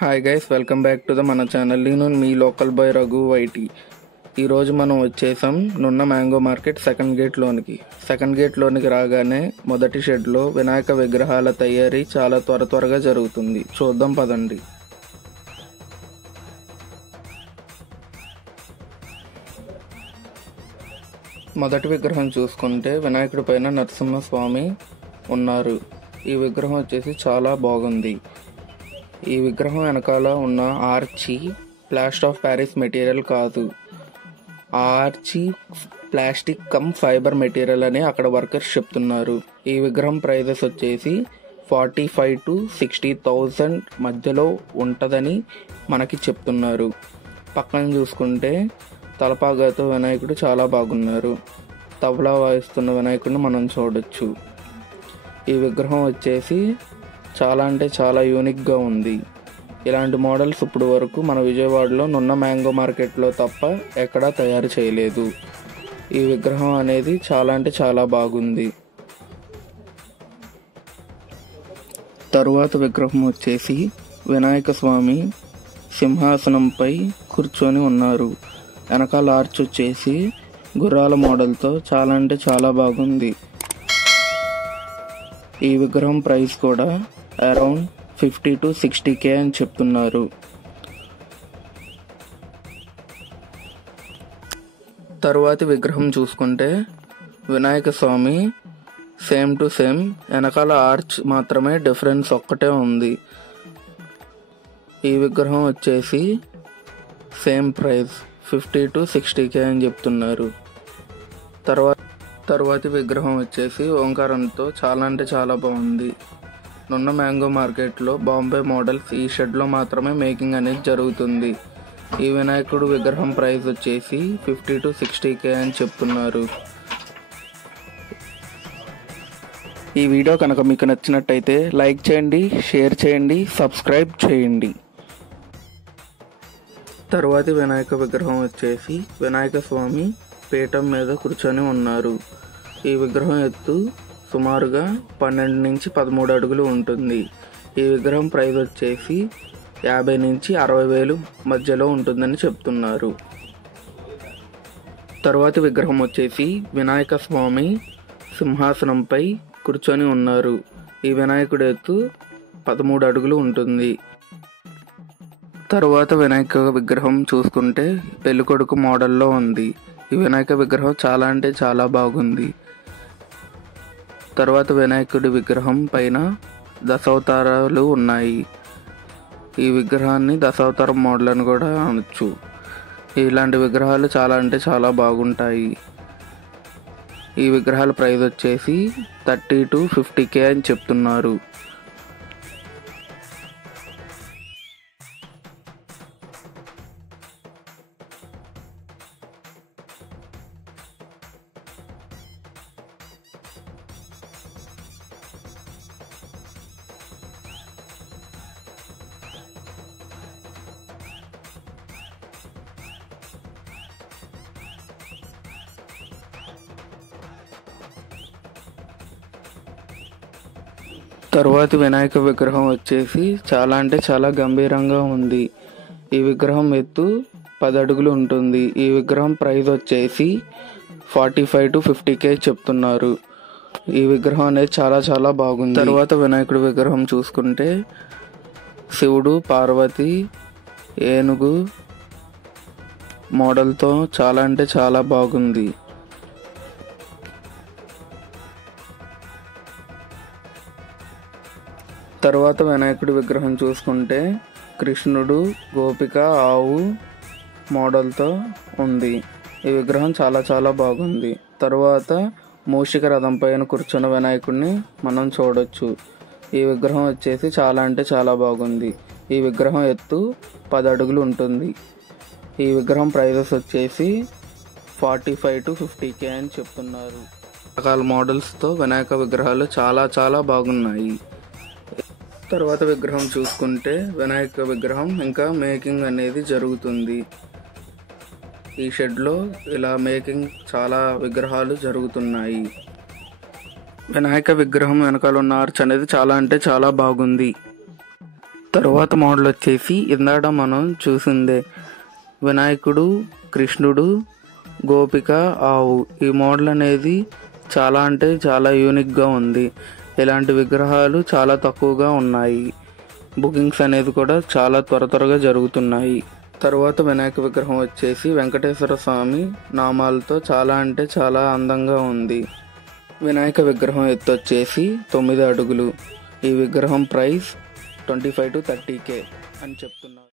Hi guys, welcome back to మన channel. నేను మీ local boy Raghu YT. ఈరోజు మనం వచ్చేసాం నున్న మ్యాంగో మార్కెట్ సెకండ్ గేట్లోనికి రాగానే మొదటి షెడ్లో వినాయక విగ్రహాల తయారీ చాలా త్వరగా జరుగుతుంది. చూద్దాం పదండి. మొదటి విగ్రహం చూసుకుంటే వినాయకుడి పైన నరసింహస్వామి ఉన్నారు. ఈ విగ్రహం వచ్చేసి చాలా బాగుంది. ఈ విగ్రహం వెనకాల ఉన్న arch plaster of Paris material కాదు, arch plastic cum fibre material అని అక్కడ వర్కర్స్ చెప్తున్నారు. ఈ విగ్రహం ప్రైజెస్ వచ్చేసి 45,000 to 60,000 మధ్యలో ఉంటుందని మనకి చెప్తున్నారు. పక్కన చూసుకుంటే తలపాగాతో వినాయకుడు చాలా బాగున్నారు. తబలా వాయిస్తున్న వినాయకుడిని మనం చూడొచ్చు. ఈ విగ్రహం వచ్చేసి చాలా అంటే చాలా యూనిక్గా ఉంది. ఇలాంటి మోడల్స్ ఇప్పుడు వరకు మన విజయవాడలో నున్న మ్యాంగో మార్కెట్లో తప్ప ఎక్కడా తయారు చేయలేదు. ఈ విగ్రహం అనేది చాలా అంటే చాలా బాగుంది. తరువాత విగ్రహం వచ్చేసి వినాయక స్వామి సింహాసనంపై కూర్చొని ఉన్నారు. వెనకాల ఆర్చ్ వచ్చేసి గుర్రాల మోడల్తో చాలా అంటే చాలా బాగుంది. ఈ విగ్రహం ప్రైస్ కూడా అరౌండ్ 50 to 60K అని చెప్తున్నారు. తరువాతి విగ్రహం చూసుకుంటే వినాయక స్వామి సేమ్ టు సేమ్, వెనకాల ఆర్చ్ మాత్రమే డిఫరెన్స్ ఒక్కటే ఉంది. ఈ విగ్రహం వచ్చేసి సేమ్ ప్రైస్ 50 to 60K అని చెప్తున్నారు. తరువాతి విగ్రహం వచ్చేసి ఓంకారంతో చాలా అంటే చాలా బాగుంది. నున్న మ్యాంగో మార్కెట్లో బాంబే మోడల్స్ ఈ షెడ్లో మాత్రమే మేకింగ్ అనేది జరుగుతుంది. ఈ వినాయకుడు విగ్రహం ప్రైస్ వచ్చేసి 50 to 60K అని చెప్తున్నారు. ఈ వీడియో కనుక మీకు నచ్చినట్టయితే లైక్ చేయండి, షేర్ చేయండి, సబ్స్క్రైబ్ చేయండి. తరువాతి వినాయక విగ్రహం వచ్చేసి వినాయక స్వామి పీఠం మీద కూర్చొని ఉన్నారు. ఈ విగ్రహం ఎత్తు సుమారుగా 12 నుంచి 13 అడుగులు ఉంటుంది. ఈ విగ్రహం ప్రైస్ వచ్చేసి 50 నుంచి 60,000 మధ్యలో ఉంటుందని చెప్తున్నారు. తరువాతి విగ్రహం వచ్చేసి వినాయక స్వామి సింహాసనంపై కూర్చొని ఉన్నారు. ఈ వినాయకుడి ఎత్తు 13 అడుగులు ఉంటుంది. తరువాత వినాయక విగ్రహం చూసుకుంటే పెళ్ళికొడుకు మోడల్లో ఉంది. ఈ వినాయక విగ్రహం చాలా అంటే చాలా బాగుంది. తర్వాత వినాయకుడి విగ్రహం పైన దశావతారాలు ఉన్నాయి. ఈ విగ్రహాన్ని దశావతారం మోడల్ అని కూడా అనొచ్చు. ఇలాంటి విగ్రహాలు చాలా అంటే చాలా బాగుంటాయి. ఈ విగ్రహాల ప్రైస్ వచ్చేసి 30 to 50K అని చెప్తున్నారు. తరువాతి వినాయక విగ్రహం వచ్చేసి చాలా అంటే చాలా గంభీరంగా ఉంది. ఈ విగ్రహం ఎత్తు 10 అడుగులు ఉంటుంది. ఈ విగ్రహం ప్రైస్ వచ్చేసి 45 to 50K చెప్తున్నారు. ఈ విగ్రహం అనేది చాలా చాలా బాగుంది. తరువాత వినాయకుడి విగ్రహం చూసుకుంటే శివుడు పార్వతి ఏనుగు మోడల్తో చాలా అంటే చాలా బాగుంది. తర్వాత వినాయకుడి విగ్రహం చూసుకుంటే కృష్ణుడు గోపిక ఆవు మోడల్తో ఉంది. ఈ విగ్రహం చాలా చాలా బాగుంది. తర్వాత మూషిక రథం పైన కూర్చున్న వినాయకుడిని మనం చూడొచ్చు. ఈ విగ్రహం వచ్చేసి చాలా అంటే చాలా బాగుంది. ఈ విగ్రహం ఎత్తు 10 అడుగులు ఉంటుంది. ఈ విగ్రహం ప్రైజెస్ వచ్చేసి 45 to 50K అని చెప్తున్నారు. రకాల మోడల్స్తో వినాయక విగ్రహాలు చాలా చాలా బాగున్నాయి. తర్వాత విగ్రహం చూసుకుంటే వినాయక విగ్రహం ఇంకా మేకింగ్ అనేది జరుగుతుంది. ఈ షెడ్లో ఇలా మేకింగ్ చాలా విగ్రహాలు జరుగుతున్నాయి. వినాయక విగ్రహం వెనకాల ఉన్న ఆర్చ్ అనేది చాలా అంటే చాలా బాగుంది. తరువాత మోడల్ వచ్చేసి ఇందాక మనం చూసిందే వినాయకుడు, కృష్ణుడు, గోపిక, ఆవు. ఈ మోడల్ అనేది చాలా అంటే చాలా యూనిక్గా ఉంది. ఇలాంటి విగ్రహాలు చాలా తక్కువగా ఉన్నాయి. బుకింగ్స్ అనేది కూడా చాలా త్వరగా జరుగుతున్నాయి. తరువాత వినాయక విగ్రహం వచ్చేసి వెంకటేశ్వర స్వామి నామాలతో చాలా అంటే చాలా అందంగా ఉంది. వినాయక విగ్రహం ఎత్తు వచ్చేసి 9 అడుగులు. ఈ విగ్రహం ప్రైస్ 25 to 30K అని చెప్తున్నారు.